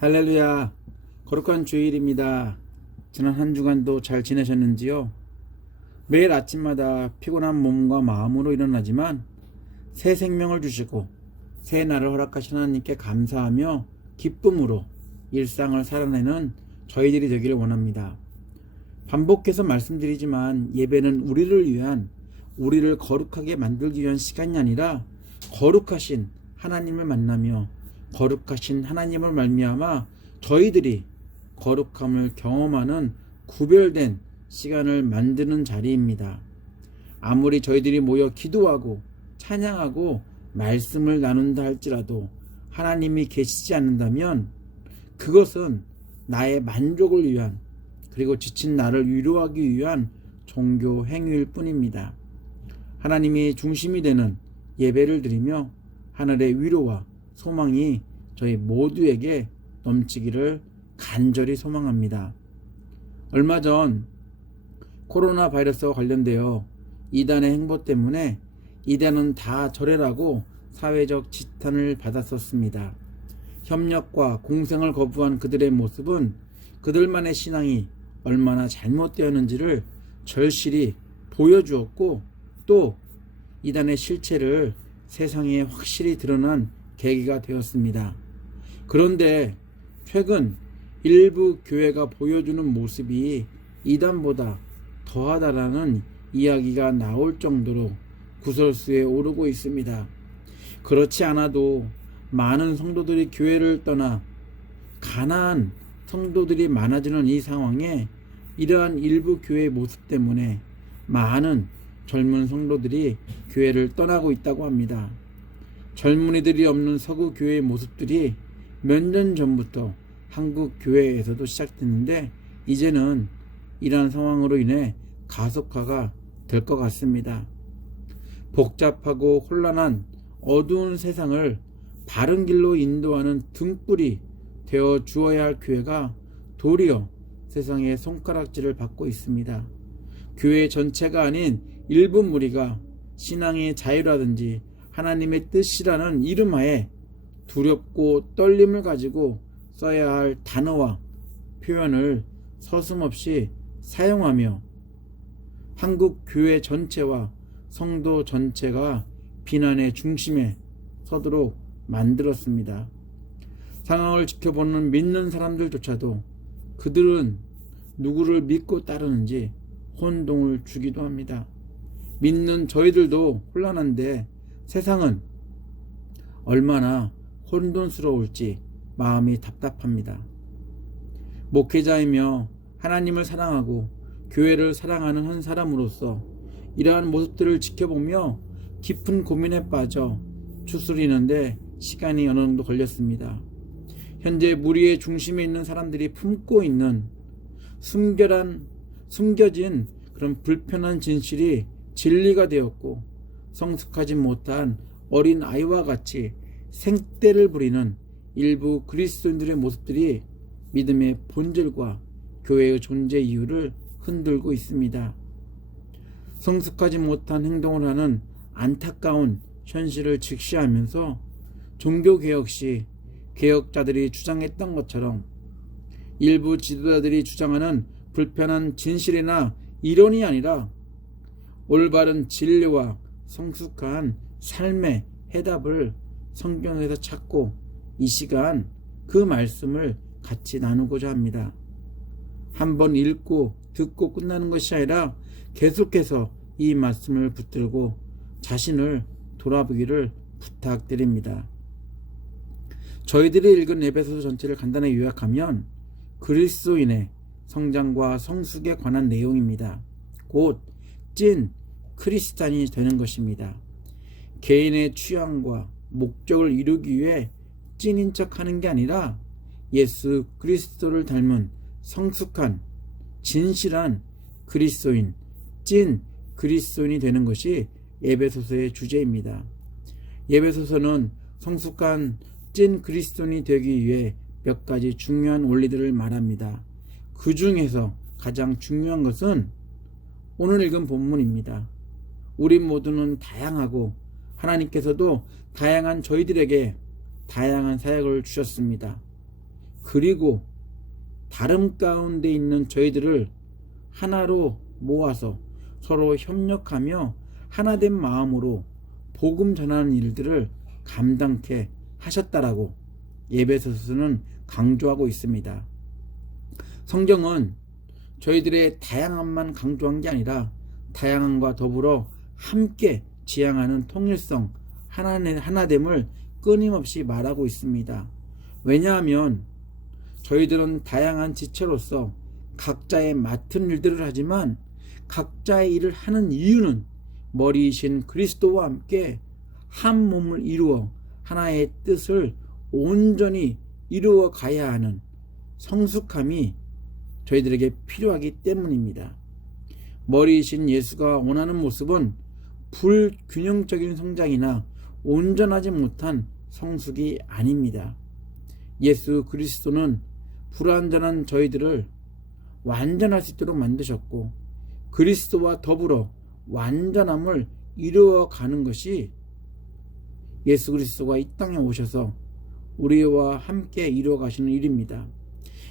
할렐루야. 거룩한 주일입니다. 지난 한 주간도 잘 지내셨는지요? 매일 아침마다 피곤한 몸과 마음으로 일어나지만 새 생명을 주시고 새 날을 허락하신 하나님께 감사하며 기쁨으로 일상을 살아내는 저희들이 되기를 원합니다. 반복해서 말씀드리지만 예배는 우리를 거룩하게 만들기 위한 시간이 아니라 거룩하신 하나님을 만나며 거룩하신 하나님을 말미암아 저희들이 거룩함을 경험하는 구별된 시간을 만드는 자리입니다. 아무리 저희들이 모여 기도하고 찬양하고 말씀을 나눈다 할지라도 하나님이 계시지 않는다면 그것은 나의 만족을 위한, 그리고 지친 나를 위로하기 위한 종교 행위일 뿐입니다. 하나님이 중심이 되는 예배를 드리며 하늘의 위로와 소망이 저희 모두에게 넘치기를 간절히 소망합니다. 얼마 전 코로나 바이러스와 관련되어 이단의 행보 때문에 이단은 다 절해라고 사회적 지탄을 받았었습니다. 협력과 공생을 거부한 그들의 모습은 그들만의 신앙이 얼마나 잘못되었는지를 절실히 보여주었고, 또 이단의 실체를 세상에 확실히 드러난 계기가 되었습니다. 그런데 최근 일부 교회가 보여주는 모습이 이단보다 더하다라는 이야기가 나올 정도로 구설수에 오르고 있습니다. 그렇지 않아도 많은 성도들이 교회를 떠나 가난한 성도들이 많아지는 이 상황에 이러한 일부 교회의 모습 때문에 많은 젊은 성도들이 교회를 떠나고 있다고 합니다. 젊은이들이 없는 서구 교회의 모습들이 몇 년 전부터 한국 교회에서도 시작됐는데 이제는 이러한 상황으로 인해 가속화가 될 것 같습니다. 복잡하고 혼란한 어두운 세상을 바른 길로 인도하는 등불이 되어 주어야 할 교회가 도리어 세상의 손가락질을 받고 있습니다. 교회 전체가 아닌 일부 무리가 신앙의 자유라든지 하나님의 뜻이라는 이름하에 두렵고 떨림을 가지고 써야 할 단어와 표현을 서슴없이 사용하며 한국 교회 전체와 성도 전체가 비난의 중심에 서도록 만들었습니다. 상황을 지켜보는 믿는 사람들조차도 그들은 누구를 믿고 따르는지 혼동을 주기도 합니다. 믿는 저희들도 혼란한데 세상은 얼마나 혼돈스러울지 마음이 답답합니다. 목회자이며 하나님을 사랑하고 교회를 사랑하는 한 사람으로서 이러한 모습들을 지켜보며 깊은 고민에 빠져 추스리는데 시간이 어느 정도 걸렸습니다. 현재 무리의 중심에 있는 사람들이 품고 있는 숨겨진 그런 불편한 진실이 진리가 되었고, 성숙하지 못한 어린 아이와 같이 생떼를 부리는 일부 그리스도인들의 모습들이 믿음의 본질과 교회의 존재 이유를 흔들고 있습니다. 성숙하지 못한 행동을 하는 안타까운 현실을 직시하면서 종교개혁 시 개혁자들이 주장했던 것처럼 일부 지도자들이 주장하는 불편한 진실이나 이론이 아니라 올바른 진리와 성숙한 삶의 해답을 성경에서 찾고 이 시간 그 말씀을 같이 나누고자 합니다. 한번 읽고 듣고 끝나는 것이 아니라 계속해서 이 말씀을 붙들고 자신을 돌아보기를 부탁드립니다. 저희들이 읽은 에베소서 전체를 간단하게 요약하면 그리스도인의 성장과 성숙에 관한 내용입니다. 곧 찐 크리스찬이 되는 것입니다. 개인의 취향과 목적을 이루기 위해 찐인 척하는 게 아니라 예수 그리스도를 닮은 성숙한 진실한 그리스도인, 찐 그리스도인이 되는 것이 에베소서의 주제입니다. 에베소서는 성숙한 찐 그리스도인이 되기 위해 몇 가지 중요한 원리들을 말합니다. 그 중에서 가장 중요한 것은 오늘 읽은 본문입니다. 우리 모두는 다양하고 하나님께서도 다양한 저희들에게 다양한 사역을 주셨습니다. 그리고 다름 가운데 있는 저희들을 하나로 모아서 서로 협력하며 하나된 마음으로 복음 전하는 일들을 감당케 하셨다라고 에베소서는 강조하고 있습니다. 성경은 저희들의 다양함만 강조한 게 아니라 다양함과 더불어 함께 지향하는 통일성, 하나됨을 끊임없이 말하고 있습니다. 왜냐하면 저희들은 다양한 지체로서 각자의 맡은 일들을 하지만 각자의 일을 하는 이유는 머리이신 그리스도와 함께 한 몸을 이루어 하나의 뜻을 온전히 이루어 가야 하는 성숙함이 저희들에게 필요하기 때문입니다. 머리이신 예수가 원하는 모습은 불균형적인 성장이나 온전하지 못한 성숙이 아닙니다. 예수 그리스도는 불완전한 저희들을 완전할 수 있도록 만드셨고 그리스도와 더불어 완전함을 이루어가는 것이 예수 그리스도가 이 땅에 오셔서 우리와 함께 이루어가시는 일입니다.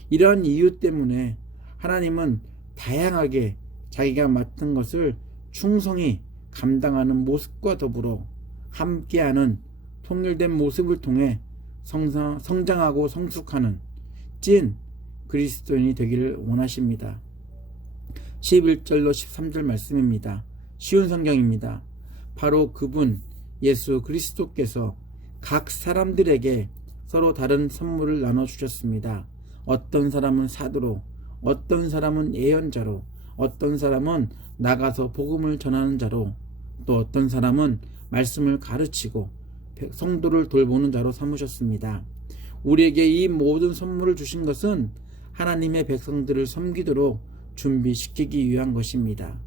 이러한 이유 때문에 하나님은 다양하게 자기가 맡은 것을 충성히 감당하는 모습과 더불어 함께하는 통일된 모습을 통해 성장하고 성숙하는 찐 그리스도인이 되기를 원하십니다. 11절로 13절 말씀입니다. 쉬운 성경입니다. 바로 그분 예수 그리스도께서 각 사람들에게 서로 다른 선물을 나눠주셨습니다. 어떤 사람은 사도로, 어떤 사람은 예언자로, 어떤 사람은 나가서 복음을 전하는 자로, 또 어떤 사람은 말씀을 가르치고 성도를 돌보는 자로 삼으셨습니다. 우리에게 이 모든 선물을 주신 것은 하나님의 백성들을 섬기도록 준비시키기 위한 것입니다.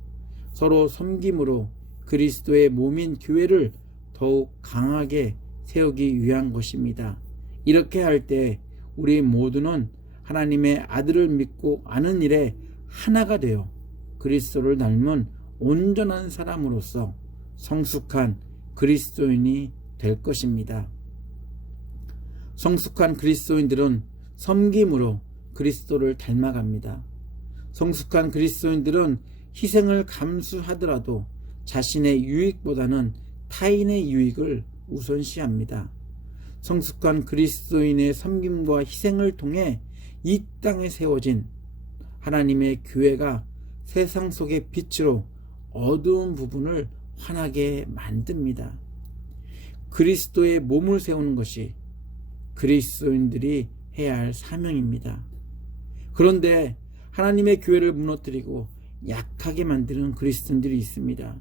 서로 섬김으로 그리스도의 몸인 교회를 더욱 강하게 세우기 위한 것입니다. 이렇게 할 때 우리 모두는 하나님의 아들을 믿고 아는 일에 하나가 되어 그리스도를 닮은 온전한 사람으로서 성숙한 그리스도인이 될 것입니다. 성숙한 그리스도인들은 섬김으로 그리스도를 닮아갑니다. 성숙한 그리스도인들은 희생을 감수하더라도 자신의 유익보다는 타인의 유익을 우선시합니다. 성숙한 그리스도인의 섬김과 희생을 통해 이 땅에 세워진 하나님의 교회가 세상 속의 빛으로 어두운 부분을 환하게 만듭니다. 그리스도의 몸을 세우는 것이 그리스도인들이 해야 할 사명입니다. 그런데 하나님의 교회를 무너뜨리고 약하게 만드는 그리스도인들이 있습니다.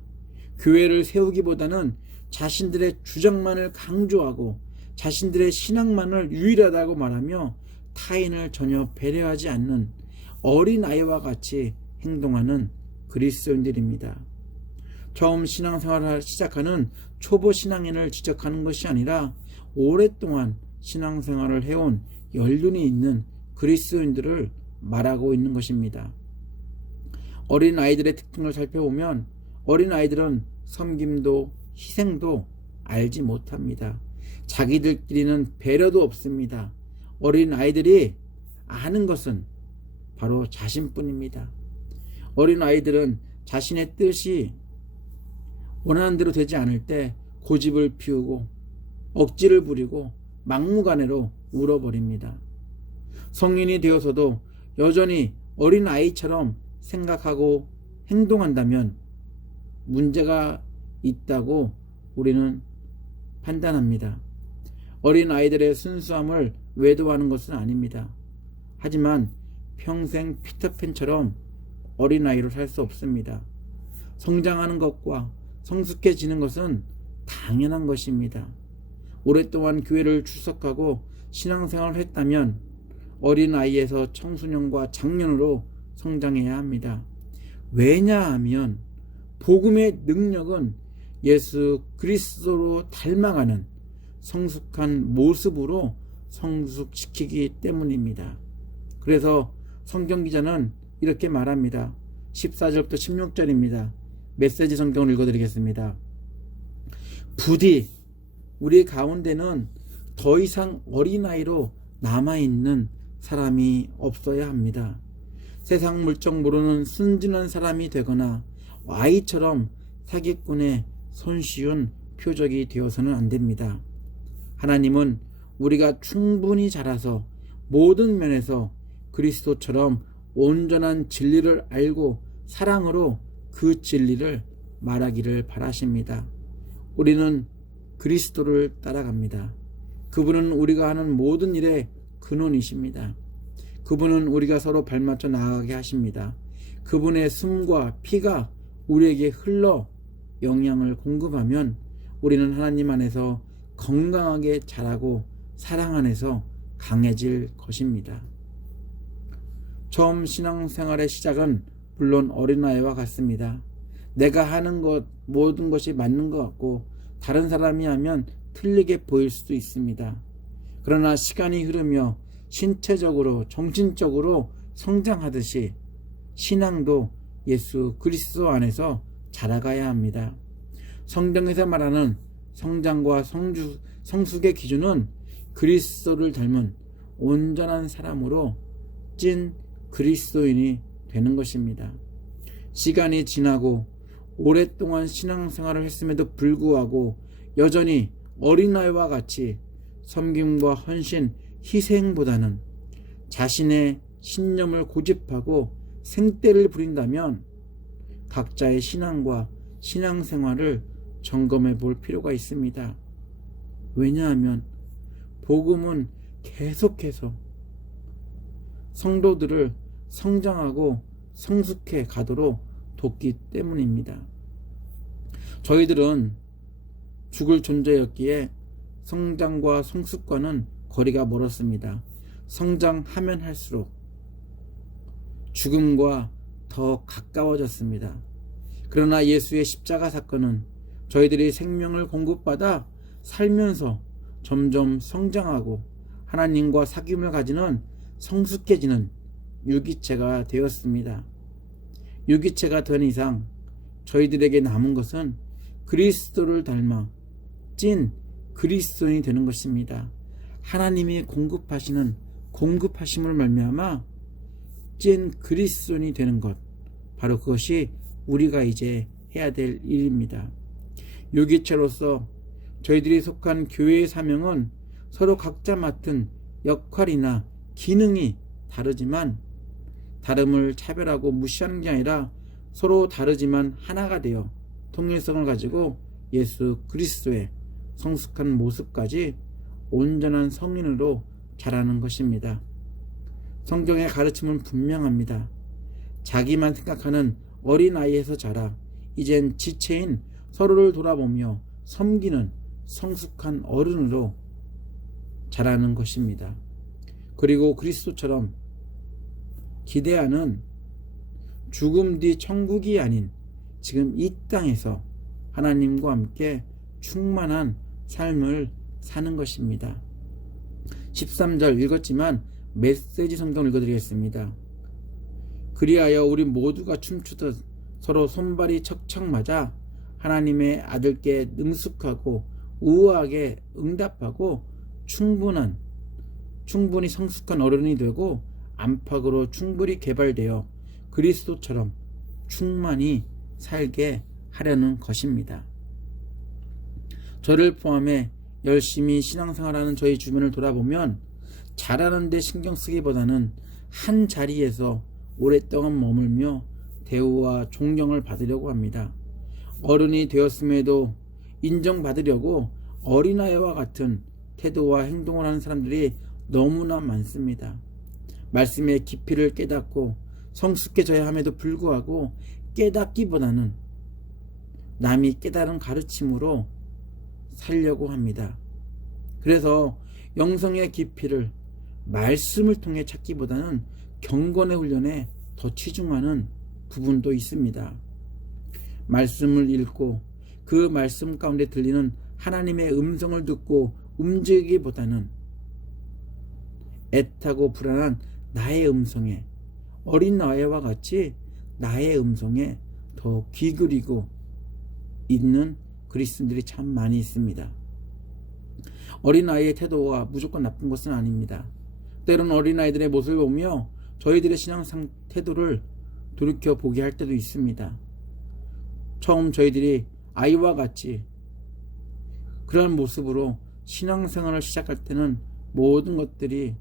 교회를 세우기보다는 자신들의 주장만을 강조하고 자신들의 신앙만을 유일하다고 말하며 타인을 전혀 배려하지 않는 어린아이와 같이 행동하는 그리스도인들입니다. 처음 신앙생활을 시작하는 초보 신앙인을 지적하는 것이 아니라 오랫동안 신앙생활을 해온 연륜이 있는 그리스도인들을 말하고 있는 것입니다. 어린아이들의 특징을 살펴보면 어린아이들은 섬김도 희생도 알지 못합니다. 자기들끼리는 배려도 없습니다. 어린아이들이 아는 것은 바로 자신뿐입니다. 어린아이들은 자신의 뜻이 원하는 대로 되지 않을 때 고집을 피우고 억지를 부리고 막무가내로 울어버립니다. 성인이 되어서도 여전히 어린아이처럼 생각하고 행동한다면 문제가 있다고 우리는 판단합니다. 어린아이들의 순수함을 외도하는 것은 아닙니다. 하지만 평생 피터팬처럼 어린아이로 살 수 없습니다. 성장하는 것과 성숙해지는 것은 당연한 것입니다. 오랫동안 교회를 출석하고 신앙생활을 했다면 어린아이에서 청소년과 장년으로 성장해야 합니다. 왜냐하면 복음의 능력은 예수 그리스도로 닮아가는 성숙한 모습으로 성숙시키기 때문입니다. 그래서 성경 기자는 이렇게 말합니다. 14절부터 16절입니다. 메시지 성경을 읽어드리겠습니다. 부디 우리 가운데는 더 이상 어린아이로 남아있는 사람이 없어야 합니다. 세상 물정 모르는 순진한 사람이 되거나 아이처럼 사기꾼의 손쉬운 표적이 되어서는 안 됩니다. 하나님은 우리가 충분히 자라서 모든 면에서 그리스도처럼 온전한 진리를 알고 사랑으로 그 진리를 말하기를 바라십니다. 우리는 그리스도를 따라갑니다. 그분은 우리가 하는 모든 일의 근원이십니다. 그분은 우리가 서로 발맞춰 나아가게 하십니다. 그분의 숨과 피가 우리에게 흘러 영양을 공급하면 우리는 하나님 안에서 건강하게 자라고 사랑 안에서 강해질 것입니다. 처음 신앙생활의 시작은 물론 어린아이와 같습니다. 내가 하는 것 모든 것이 맞는 것 같고 다른 사람이 하면 틀리게 보일 수도 있습니다. 그러나 시간이 흐르며 신체적으로 정신적으로 성장하듯이 신앙도 예수 그리스도 안에서 자라가야 합니다. 성경에서 말하는 성장과 성숙의 기준은 그리스도를 닮은 온전한 사람으로 찐 그리스도인이 되는 것입니다. 시간이 지나고 오랫동안 신앙생활을 했음에도 불구하고 여전히 어린아이와 같이 섬김과 헌신, 희생보다는 자신의 신념을 고집하고 생떼를 부린다면 각자의 신앙과 신앙생활을 점검해 볼 필요가 있습니다. 왜냐하면 복음은 계속해서 성도들을 성장하고 성숙해 가도록 돕기 때문입니다. 저희들은 죽을 존재였기에 성장과 성숙과는 거리가 멀었습니다. 성장하면 할수록 죽음과 더 가까워졌습니다. 그러나 예수의 십자가 사건은 저희들이 생명을 공급받아 살면서 점점 성장하고 하나님과 사귐을 가지는 성숙해지는 유기체가 되었습니다. 유기체가 된 이상 저희들에게 남은 것은 그리스도를 닮아 찐 그리스도인이 되는 것입니다. 하나님이 공급하시는 공급하심을 말미암아 찐 그리스도인이 되는 것, 바로 그것이 우리가 이제 해야 될 일입니다. 유기체로서 저희들이 속한 교회의 사명은 서로 각자 맡은 역할이나 기능이 다르지만 다름을 차별하고 무시하는 게 아니라 서로 다르지만 하나가 되어 통일성을 가지고 예수 그리스도의 성숙한 모습까지 온전한 성인으로 자라는 것입니다. 성경의 가르침은 분명합니다. 자기만 생각하는 어린아이에서 자라 이젠 지체인 서로를 돌아보며 섬기는 성숙한 어른으로 자라는 것입니다. 그리고 그리스도처럼 기대하는 죽음 뒤 천국이 아닌 지금 이 땅에서 하나님과 함께 충만한 삶을 사는 것입니다. 13절 읽었지만 메시지 성경 읽어드리겠습니다. 그리하여 우리 모두가 춤추듯 서로 손발이 척척 맞아 하나님의 아들께 능숙하고 우아하게 응답하고 충분히 성숙한 어른이 되고 안팎으로 충분히 개발되어 그리스도처럼 충만히 살게 하려는 것입니다. 저를 포함해 열심히 신앙생활하는 저희 주변을 돌아보면 잘하는 데 신경 쓰기보다는 한 자리에서 오랫동안 머물며 대우와 존경을 받으려고 합니다. 어른이 되었음에도 인정받으려고 어린아이와 같은 태도와 행동을 하는 사람들이 너무나 많습니다. 말씀의 깊이를 깨닫고 성숙해져야 함에도 불구하고 깨닫기보다는 남이 깨달은 가르침으로 살려고 합니다. 그래서 영성의 깊이를 말씀을 통해 찾기보다는 경건의 훈련에 더 치중하는 부분도 있습니다. 말씀을 읽고 그 말씀 가운데 들리는 하나님의 음성을 듣고 움직이기보다는 애타고 불안한 나의 음성에, 어린 아이와 같이 나의 음성에 더 귀기울이고 있는 그리스도인들이 참 많이 있습니다. 어린 아이의 태도가 무조건 나쁜 것은 아닙니다. 때론 어린아이들의 모습을 보며 저희들의 신앙 태도를 돌이켜보게 할 때도 있습니다. 처음 저희들이 아이와 같이 그런 모습으로 신앙생활을 시작할 때는 모든 것들이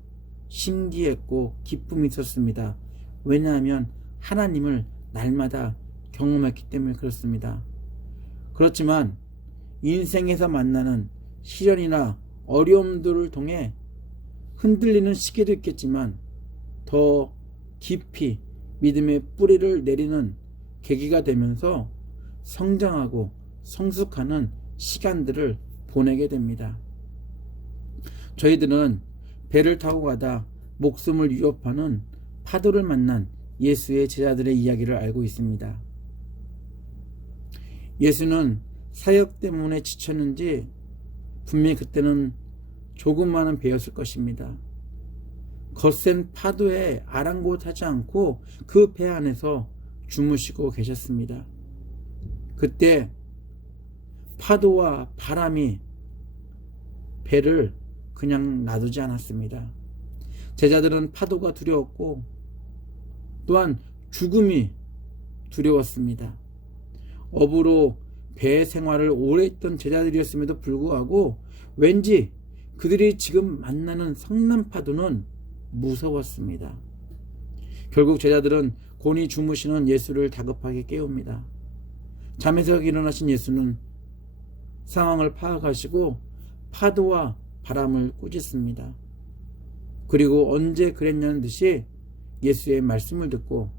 신기했고 기쁨이 있었습니다. 왜냐하면 하나님을 날마다 경험했기 때문에 그렇습니다. 그렇지만 인생에서 만나는 시련이나 어려움들을 통해 흔들리는 시기도 있겠지만 더 깊이 믿음의 뿌리를 내리는 계기가 되면서 성장하고 성숙하는 시간들을 보내게 됩니다. 저희들은 배를 타고 가다 목숨을 위협하는 파도를 만난 예수의 제자들의 이야기를 알고 있습니다. 예수는 사역 때문에 지쳤는지 분명히 그때는 조그마한 배였을 것입니다. 거센 파도에 아랑곳하지 않고 그 배 안에서 주무시고 계셨습니다. 그때 파도와 바람이 배를 그냥 놔두지 않았습니다. 제자들은 파도가 두려웠고 또한 죽음이 두려웠습니다. 업으로 배 생활을 오래 했던 제자들이었음에도 불구하고 왠지 그들이 지금 만나는 성난 파도는 무서웠습니다. 결국 제자들은 곤히 주무시는 예수를 다급하게 깨웁니다. 잠에서 일어나신 예수는 상황을 파악하시고 파도와 바람을 꾸짖습니다. 그리고 언제 그랬냐는 듯이 예수의 말씀을 듣고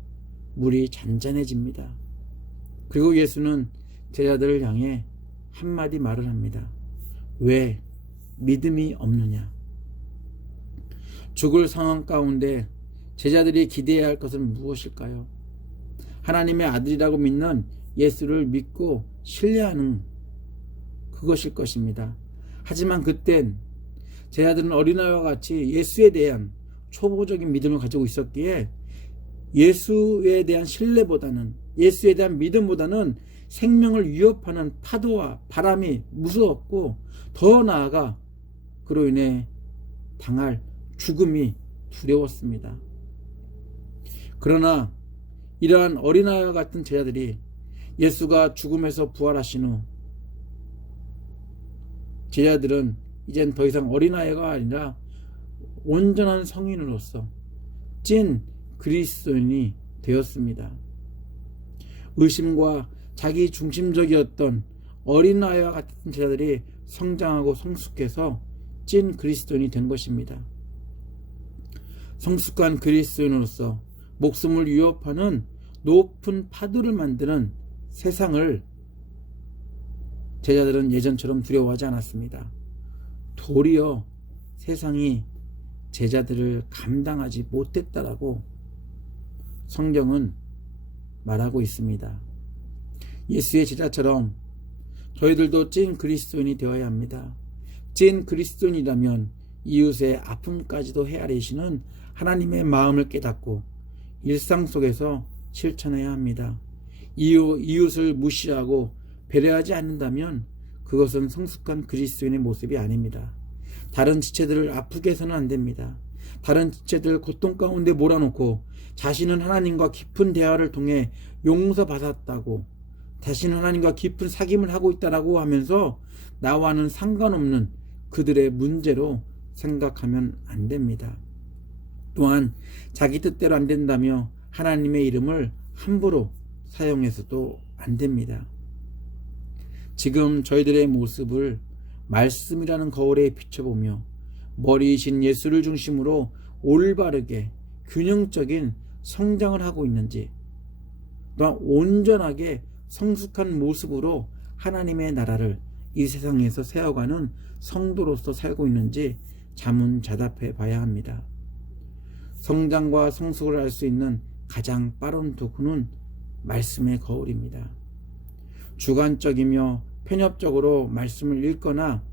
물이 잔잔해집니다. 그리고 예수는 제자들을 향해 한마디 말을 합니다. 왜 믿음이 없느냐? 죽을 상황 가운데 제자들이 기대해야 할 것은 무엇일까요? 하나님의 아들이라고 믿는 예수를 믿고 신뢰하는 그것일 것입니다. 하지만 그땐 제자들은 어린아이와 같이 예수에 대한 초보적인 믿음을 가지고 있었기에 예수에 대한 신뢰보다는, 예수에 대한 믿음보다는 생명을 위협하는 파도와 바람이 무서웠고, 더 나아가 그로 인해 당할 죽음이 두려웠습니다. 그러나 이러한 어린아이와 같은 제자들이 예수가 죽음에서 부활하신 후 제자들은 이젠 더 이상 어린아이가 아니라 온전한 성인으로서 찐 그리스도인이 되었습니다. 의심과 자기 중심적이었던 어린아이와 같은 제자들이 성장하고 성숙해서 찐 그리스도인이 된 것입니다. 성숙한 그리스도인으로서 목숨을 위협하는 높은 파도를 만드는 세상을 제자들은 예전처럼 두려워하지 않았습니다. 도리어 세상이 제자들을 감당하지 못했다라고 성경은 말하고 있습니다. 예수의 제자처럼 저희들도 찐 그리스도인이 되어야 합니다. 찐 그리스도인이라면 이웃의 아픔까지도 헤아리시는 하나님의 마음을 깨닫고 일상 속에서 실천해야 합니다. 이웃을 무시하고 배려하지 않는다면 그것은 성숙한 그리스도인의 모습이 아닙니다. 다른 지체들을 아프게 해서는 안 됩니다. 다른 지체들 고통 가운데 몰아놓고 자신은 하나님과 깊은 대화를 통해 용서받았다고, 자신은 하나님과 깊은 사귐을 하고 있다라고 하면서 나와는 상관없는 그들의 문제로 생각하면 안 됩니다. 또한 자기 뜻대로 안 된다며 하나님의 이름을 함부로 사용해서도 안 됩니다. 지금 저희들의 모습을 말씀이라는 거울에 비춰보며 머리이신 예수를 중심으로 올바르게 균형적인 성장을 하고 있는지, 또한 온전하게 성숙한 모습으로 하나님의 나라를 이 세상에서 세워가는 성도로서 살고 있는지 자문자답해 봐야 합니다. 성장과 성숙을 할 수 있는 가장 빠른 도구는 말씀의 거울입니다. 주관적이며 편협적으로 말씀을 읽거나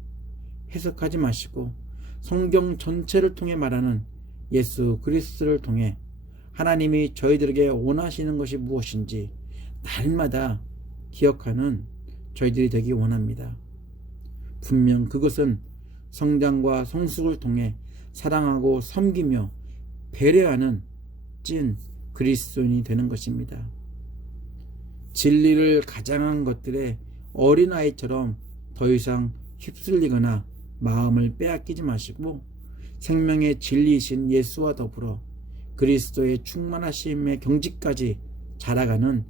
해석하지 마시고 성경 전체를 통해 말하는 예수 그리스도를 통해 하나님이 저희들에게 원하시는 것이 무엇인지 날마다 기억하는 저희들이 되기 원합니다. 분명 그것은 성장과 성숙을 통해 사랑하고 섬기며 배려하는 찐 그리스도인이 되는 것입니다. 진리를 가장한 것들에 어린아이처럼 더 이상 휩쓸리거나 마음을 빼앗기지 마시고 생명의 진리이신 예수와 더불어 그리스도의 충만하심의 경지까지 자라가는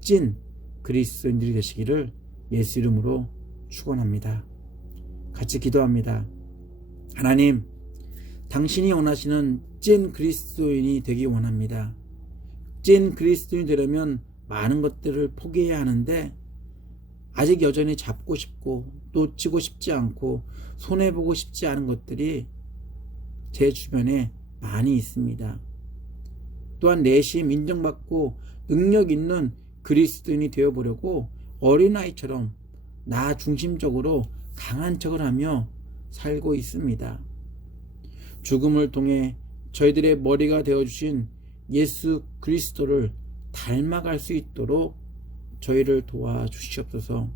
찐 그리스도인들이 되시기를 예수 이름으로 축원합니다. 같이 기도합니다. 하나님, 당신이 원하시는 찐 그리스도인이 되기 원합니다. 찐 그리스도인이 되려면 많은 것들을 포기해야 하는데 아직 여전히 잡고 싶고 놓치고 싶지 않고 손해보고 싶지 않은 것들이 제 주변에 많이 있습니다. 또한 내심 인정받고 능력 있는 그리스도인이 되어보려고 어린아이처럼 나 중심적으로 강한 척을 하며 살고 있습니다. 죽음을 통해 저희들의 머리가 되어주신 예수 그리스도를 닮아갈 수 있도록 저희를 도와주시옵소서.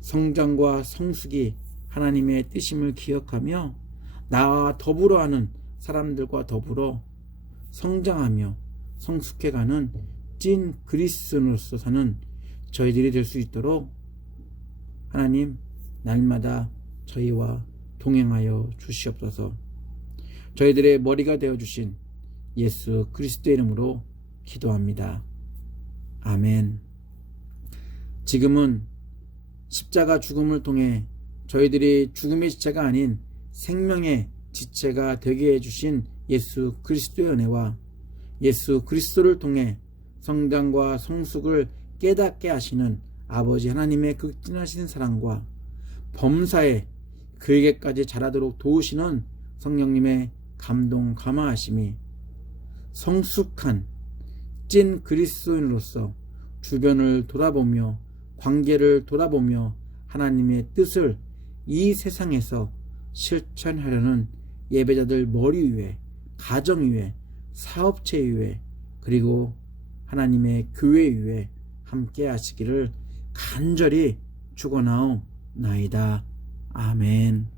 성장과 성숙이 하나님의 뜻임을 기억하며 나와 더불어하는 사람들과 더불어 성장하며 성숙해가는 찐 그리스도인으로서 사는 저희들이 될 수 있도록 하나님 날마다 저희와 동행하여 주시옵소서. 저희들의 머리가 되어주신 예수 그리스도의 이름으로 기도합니다. 아멘. 지금은 십자가 죽음을 통해 저희들이 죽음의 지체가 아닌 생명의 지체가 되게 해주신 예수 그리스도의 은혜와 예수 그리스도를 통해 성장과 성숙을 깨닫게 하시는 아버지 하나님의 극진하신 사랑과 범사에 그에게까지 자라도록 도우시는 성령님의 감동 감화하심이 성숙한 찐 그리스도인으로서 주변을 돌아보며 관계를 돌아보며 하나님의 뜻을 이 세상에서 실천하려는 예배자들 머리 위에, 가정 위에, 사업체 위에, 그리고 하나님의 교회 위에 함께 하시기를 간절히 축원하옵나이다. 아멘.